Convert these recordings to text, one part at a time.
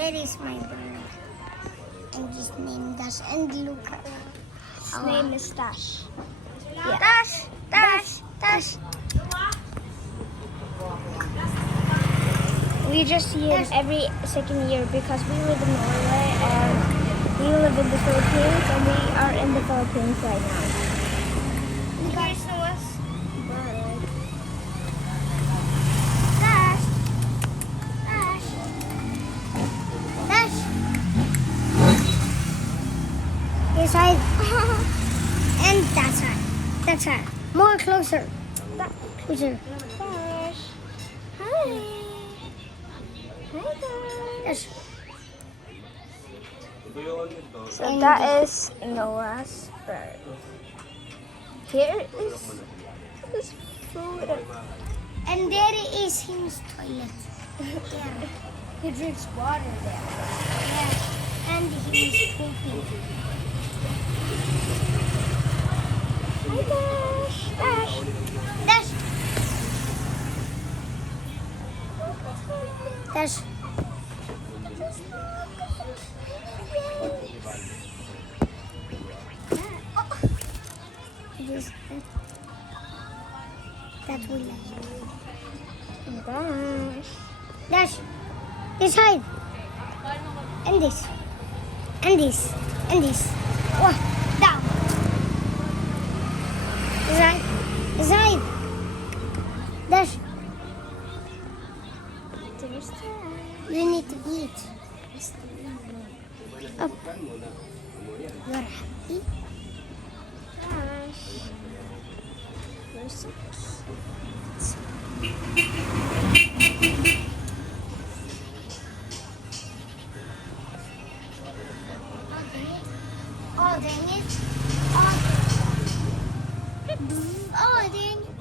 Here is my bird. And his name Dash. And look. His name is Dash. Yeah. Dash! Dash! Dash! We just see him every second year because we live in Norway and we live in the Philippines and we are in the Philippines right now. Here's Noah's Bird. Dash! Dash! Dash! This side. And that side. That side. More closer. Closer. Dash. Hi. Hi guys. Dash. So that is Noah's bird. Here is his food. And there is his toilet. Yeah. He drinks water there. Yeah. And he's pooping. Hi Dash. Dash. Dash. Dash. This, that will Dash. Dash. This side. And this. And this. And this. Oh, down. This side. This side. Dash. There's Dash. You need to eat. Up. You're happy? Dash. Where's Dash? Oh, dang it. Oh, oh dang it.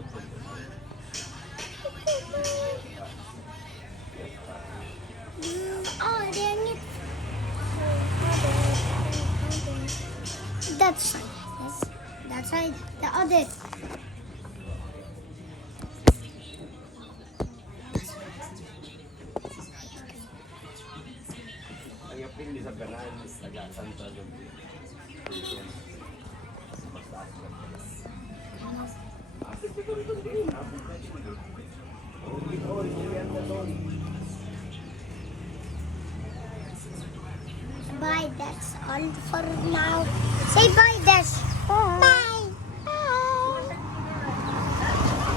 Oh, dang it. That side. Yes. That side. The other. Ang apil di sa ganan, taga Santa Domingo. Bye, that's all for now. Say bye, Dash.